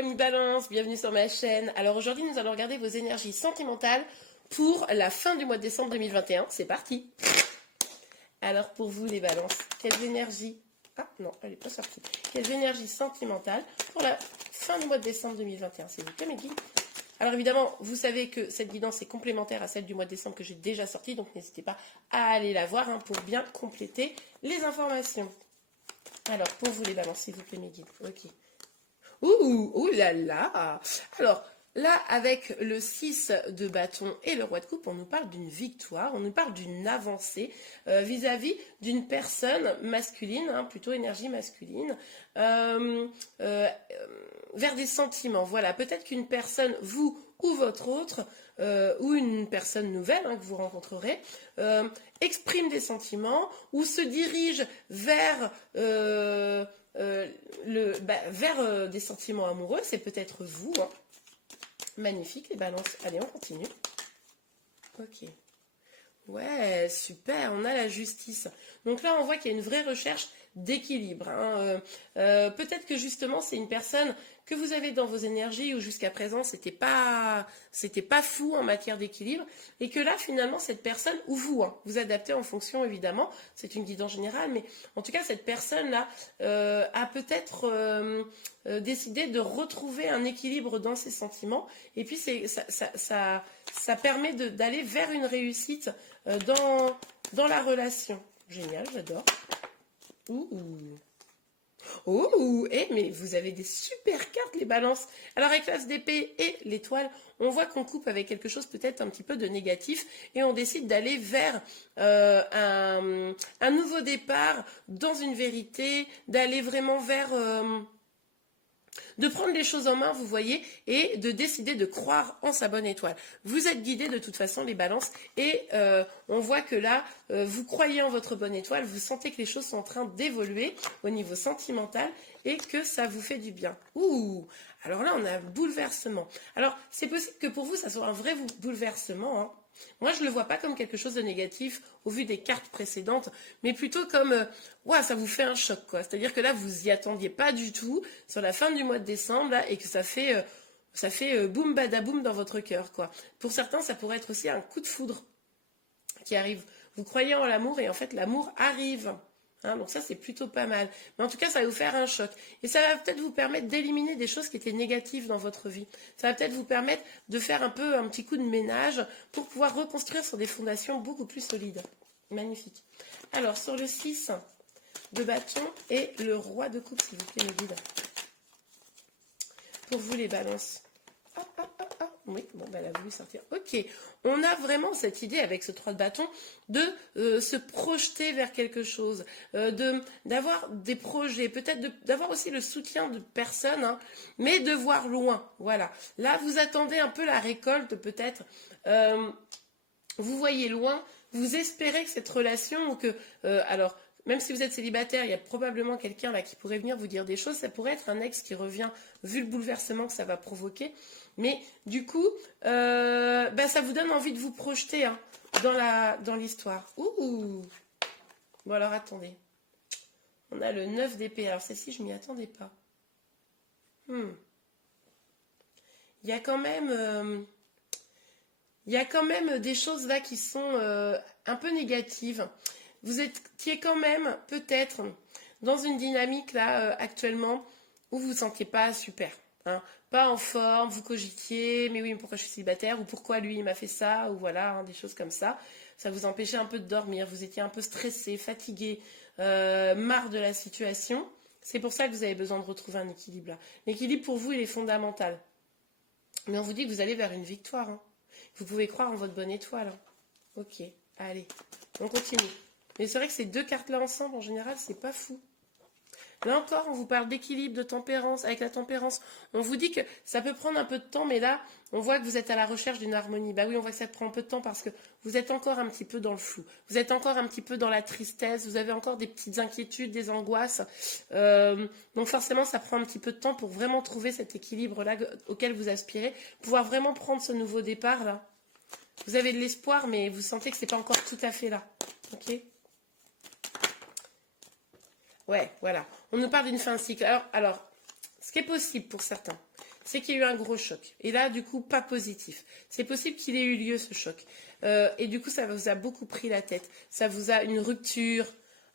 amis Balance, bienvenue sur ma chaîne. Alors aujourd'hui nous allons regarder vos énergies sentimentales pour la fin du mois de décembre 2021. C'est parti. Alors pour vous les Balances, quelles énergies... Ah non, elle n'est pas sortie. Quelles énergies sentimentales pour la fin du mois de décembre 2021? C'est vous, mes guides. Alors évidemment, vous savez que cette guidance est complémentaire à celle du mois de décembre que j'ai déjà sortie, donc n'hésitez pas à aller la voir pour bien compléter les informations. Alors pour vous les Balances, s'il vous plaît mes guides. Ok. Ouh là là. Alors là, avec le 6 de bâton et le roi de coupe, on nous parle d'une victoire, on nous parle d'une avancée vis-à-vis d'une personne masculine, plutôt énergie masculine, vers des sentiments. Voilà, peut-être qu'une personne, vous ou votre autre, ou une personne nouvelle que vous rencontrerez, exprime des sentiments ou se dirige vers... vers des sentiments amoureux, c'est peut-être vous. Magnifique les Balances. Allez, on continue. Ok. Ouais, super, on a la justice. Donc là, on voit qu'il y a une vraie recherche d'équilibre. Peut-être que justement, c'est une personne que vous avez dans vos énergies où jusqu'à présent, c'était pas fou en matière d'équilibre. Et que là, finalement, cette personne, ou vous, vous adaptez en fonction, évidemment, c'est une guidance générale, mais en tout cas, cette personne-là a peut-être décidé de retrouver un équilibre dans ses sentiments. Et puis, ça permet d'aller vers une réussite dans la relation. Génial, j'adore. Mais vous avez des super cartes, les Balances. Alors, avec l'as d'épée et l'étoile, on voit qu'on coupe avec quelque chose peut-être un petit peu de négatif et on décide d'aller vers un nouveau départ dans une vérité, d'aller vraiment vers... de prendre les choses en main, vous voyez, et de décider de croire en sa bonne étoile. Vous êtes guidés de toute façon, les Balances, et on voit que là, vous croyez en votre bonne étoile, vous sentez que les choses sont en train d'évoluer au niveau sentimental et que ça vous fait du bien. Alors là, on a un bouleversement. Alors, c'est possible que pour vous, ça soit un vrai bouleversement, Moi, je ne le vois pas comme quelque chose de négatif au vu des cartes précédentes, mais plutôt comme, ça vous fait un choc, quoi. C'est-à-dire que là, vous y attendiez pas du tout sur la fin du mois de décembre, là, et que ça fait boum badaboum dans votre cœur, quoi. Pour certains, ça pourrait être aussi un coup de foudre qui arrive. Vous croyez en l'amour et en fait, l'amour arrive. Donc ça, c'est plutôt pas mal. Mais en tout cas, ça va vous faire un choc. Et ça va peut-être vous permettre d'éliminer des choses qui étaient négatives dans votre vie. Ça va peut-être vous permettre de faire un petit coup de ménage pour pouvoir reconstruire sur des fondations beaucoup plus solides. Magnifique. Alors, sur le 6 de bâton et le roi de coupe, s'il vous plaît, mes guides. Pour vous, les Balances. Oui, elle a voulu sortir. Ok, on a vraiment cette idée avec ce 3 de bâton de se projeter vers quelque chose, d'avoir des projets, peut-être d'avoir aussi le soutien de personnes, mais de voir loin. Voilà. Là, vous attendez un peu la récolte, peut-être. Vous voyez loin, vous espérez que cette relation, ou que... alors, même si vous êtes célibataire, il y a probablement quelqu'un là qui pourrait venir vous dire des choses. Ça pourrait être un ex qui revient, vu le bouleversement que ça va provoquer. Mais du coup, ça vous donne envie de vous projeter dans l'histoire. Bon, alors attendez. On a le 9 d'épée. Alors celle-ci, je ne m'y attendais pas. Il y a quand même... il y a quand même des choses là qui sont un peu négatives. Vous étiez quand même peut-être dans une dynamique là actuellement où vous ne vous sentiez pas super. Pas en forme, vous cogitiez, mais oui, mais pourquoi je suis célibataire, ou pourquoi lui il m'a fait ça, ou voilà, des choses comme ça. Ça vous empêchait un peu de dormir, vous étiez un peu stressé, fatigué, marre de la situation. C'est pour ça que vous avez besoin de retrouver un équilibre là. L'équilibre pour vous, il est fondamental. Mais on vous dit que vous allez vers une victoire. Vous pouvez croire en votre bonne étoile. Ok, allez, on continue. Mais c'est vrai que ces deux cartes-là ensemble, en général, c'est pas fou. Là encore, on vous parle d'équilibre, de tempérance. Avec la tempérance, on vous dit que ça peut prendre un peu de temps, mais là, on voit que vous êtes à la recherche d'une harmonie. Bah oui, on voit que ça prend un peu de temps parce que vous êtes encore un petit peu dans le flou. Vous êtes encore un petit peu dans la tristesse. Vous avez encore des petites inquiétudes, des angoisses. Donc forcément, ça prend un petit peu de temps pour vraiment trouver cet équilibre-là auquel vous aspirez. Pouvoir vraiment prendre ce nouveau départ-là. Vous avez de l'espoir, mais vous sentez que c'est pas encore tout à fait là. Ok ? Ouais, voilà. On nous parle d'une fin de cycle. Alors, ce qui est possible pour certains, c'est qu'il y a eu un gros choc. Et là, du coup, pas positif. C'est possible qu'il ait eu lieu, ce choc. Et du coup, ça vous a beaucoup pris la tête. Ça vous a une rupture,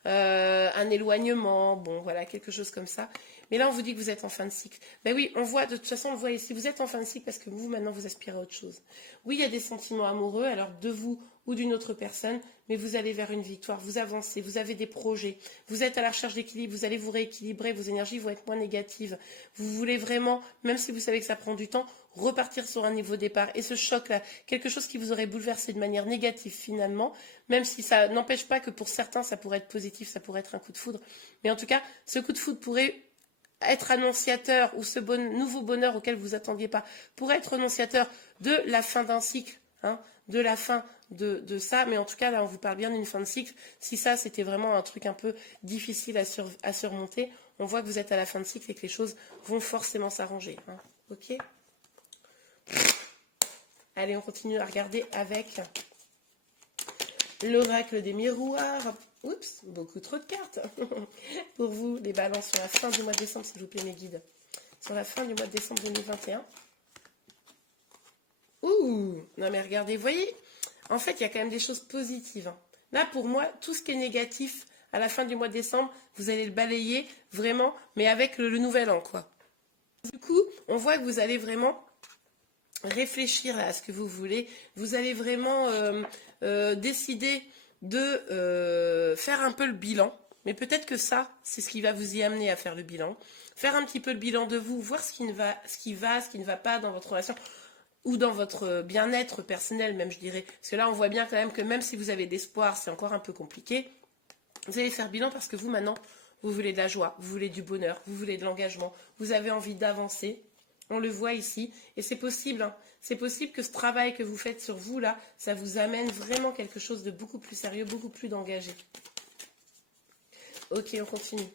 un éloignement, bon, voilà, quelque chose comme ça. Mais là, on vous dit que vous êtes en fin de cycle. Ben oui, on voit, de toute façon, on le voit ici, vous êtes en fin de cycle parce que vous, maintenant, vous aspirez à autre chose. Oui, il y a des sentiments amoureux, alors de vous ou d'une autre personne, mais vous allez vers une victoire, vous avancez, vous avez des projets, vous êtes à la recherche d'équilibre, vous allez vous rééquilibrer, vos énergies vont être moins négatives. Vous voulez vraiment, même si vous savez que ça prend du temps, repartir sur un niveau départ. Et ce choc-là, quelque chose qui vous aurait bouleversé de manière négative finalement, même si ça n'empêche pas que pour certains, ça pourrait être positif, ça pourrait être un coup de foudre. Mais en tout cas, ce coup de foudre pourrait être annonciateur, ou ce nouveau bonheur auquel vous attendiez pas, pourrait être annonciateur de la fin d'un cycle, hein, de la fin de ça. Mais en tout cas, là, on vous parle bien d'une fin de cycle. Si ça, c'était vraiment un truc un peu difficile à surmonter, on voit que vous êtes à la fin de cycle et que les choses vont forcément s'arranger. Hein. Ok ? Allez, on continue à regarder avec l'oracle des miroirs. Oups, beaucoup trop de cartes. Pour vous, les balances sur la fin du mois de décembre, s'il vous plaît, mes guides. Sur la fin du mois de décembre 2021. Ouh, non mais regardez, vous voyez, en fait, il y a quand même des choses positives. Hein. Là, pour moi, tout ce qui est négatif, à la fin du mois de décembre, vous allez le balayer, vraiment, mais avec le nouvel an, quoi. Du coup, on voit que vous allez vraiment réfléchir à ce que vous voulez. Vous allez vraiment décider de faire un peu le bilan. Mais peut-être que ça, c'est ce qui va vous y amener à faire le bilan. Faire un petit peu le bilan de vous, voir ce qui ne va pas dans votre relation ou dans votre bien-être personnel même, je dirais. Parce que là, on voit bien quand même que même si vous avez d'espoir, c'est encore un peu compliqué. Vous allez faire bilan parce que vous, maintenant, vous voulez de la joie, vous voulez du bonheur, vous voulez de l'engagement, vous avez envie d'avancer. On le voit ici. Et c'est possible, hein. C'est possible que ce travail que vous faites sur vous, là, ça vous amène vraiment quelque chose de beaucoup plus sérieux, beaucoup plus d'engagé. Ok, on continue.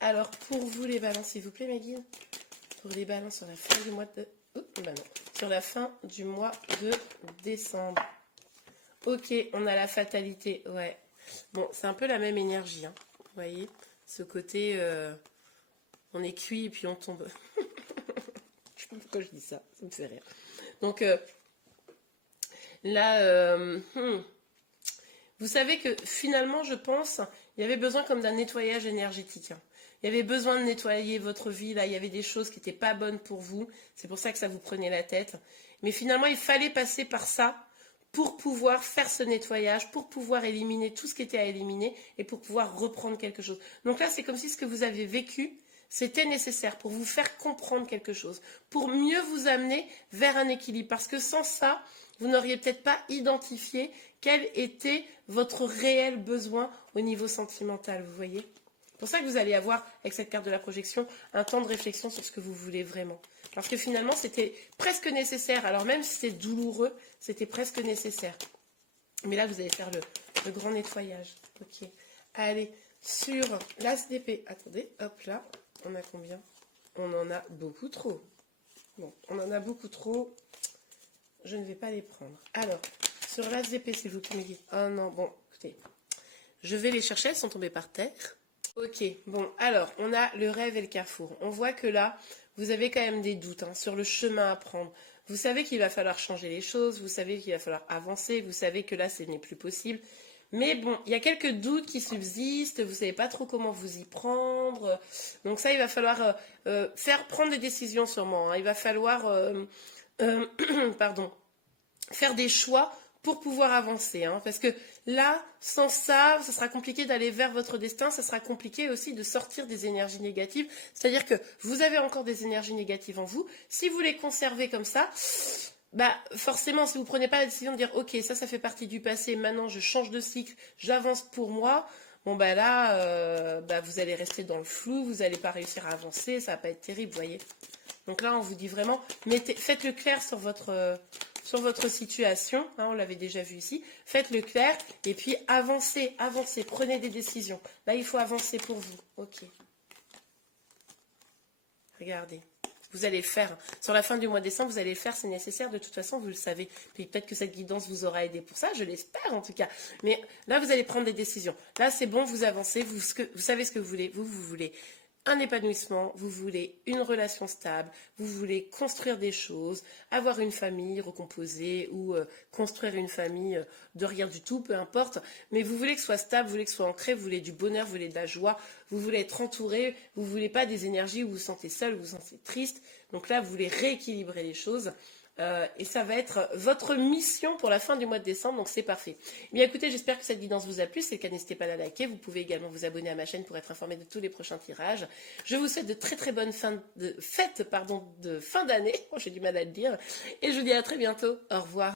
Alors, pour vous, les balances, s'il vous plaît, mes guides. Pour les balances sur la fin du mois de... non. Sur la fin du mois de décembre. Ok, on a la fatalité, ouais. Bon, c'est un peu la même énergie, hein. Vous voyez, ce côté, on est cuit et puis on tombe. Je sais pas pourquoi je dis ça, ça me fait rire. Donc, là, vous savez que finalement, je pense, il y avait besoin comme d'un nettoyage énergétique. Hein. Il y avait besoin de nettoyer votre vie, là, il y avait des choses qui n'étaient pas bonnes pour vous. C'est pour ça que ça vous prenait la tête. Mais finalement, il fallait passer par ça pour pouvoir faire ce nettoyage, pour pouvoir éliminer tout ce qui était à éliminer et pour pouvoir reprendre quelque chose. Donc là, c'est comme si ce que vous avez vécu, c'était nécessaire pour vous faire comprendre quelque chose, pour mieux vous amener vers un équilibre. Parce que sans ça, vous n'auriez peut-être pas identifié quel était votre réel besoin au niveau sentimental, vous voyez ? C'est pour ça que vous allez avoir, avec cette carte de la projection, un temps de réflexion sur ce que vous voulez vraiment. Parce que finalement, c'était presque nécessaire. Alors même si c'est douloureux, c'était presque nécessaire. Mais là, vous allez faire le grand nettoyage. Ok. Allez, sur l'as d'épée. Attendez, hop là. On a combien? On en a beaucoup trop. Bon, on en a beaucoup trop. Je ne vais pas les prendre. Alors, sur l'as d'épée, s'il vous plaît. Ah non, bon, écoutez. Je vais les chercher, elles sont tombées par terre. Ok, bon, alors, on a le rêve et le carrefour. On voit que là, vous avez quand même des doutes hein, sur le chemin à prendre. Vous savez qu'il va falloir changer les choses, vous savez qu'il va falloir avancer, vous savez que là, ce n'est plus possible. Mais bon, il y a quelques doutes qui subsistent, vous ne savez pas trop comment vous y prendre. Donc ça, il va falloir prendre des décisions sûrement. Hein. Il va falloir faire des choix pour pouvoir avancer. Hein, parce que là, sans ça, ça sera compliqué d'aller vers votre destin, ça sera compliqué aussi de sortir des énergies négatives. C'est-à-dire que vous avez encore des énergies négatives en vous. Si vous les conservez comme ça, bah forcément, si vous ne prenez pas la décision de dire « Ok, ça fait partie du passé, maintenant je change de cycle, j'avance pour moi », bon bah là, vous allez rester dans le flou, vous n'allez pas réussir à avancer, ça va pas être terrible, vous voyez. Donc là, on vous dit vraiment, faites le clair sur votre situation, hein, on l'avait déjà vu ici, faites le clair et puis avancez, prenez des décisions. Là, il faut avancer pour vous. Ok. Regardez. Vous allez le faire. Sur la fin du mois de décembre, vous allez le faire, c'est nécessaire. De toute façon, vous le savez. Puis peut-être que cette guidance vous aura aidé pour ça, je l'espère en tout cas. Mais là, vous allez prendre des décisions. Là, c'est bon, vous avancez, vous savez ce que vous voulez. Vous voulez un épanouissement, vous voulez une relation stable, vous voulez construire des choses, avoir une famille recomposée ou construire une famille de rien du tout, peu importe, mais vous voulez que ce soit stable, vous voulez que ce soit ancré, vous voulez du bonheur, vous voulez de la joie, vous voulez être entouré, vous voulez pas des énergies où vous vous sentez seul, où vous vous sentez triste. Donc là, vous voulez rééquilibrer les choses. Et ça va être votre mission pour la fin du mois de décembre, donc c'est parfait. Bien écoutez, j'espère que cette guidance vous a plu, c'est le cas, n'hésitez pas à la liker, vous pouvez également vous abonner à ma chaîne pour être informé de tous les prochains tirages. Je vous souhaite de très très bonnes fêtes de fin d'année, j'ai du mal à le dire, et je vous dis à très bientôt, au revoir.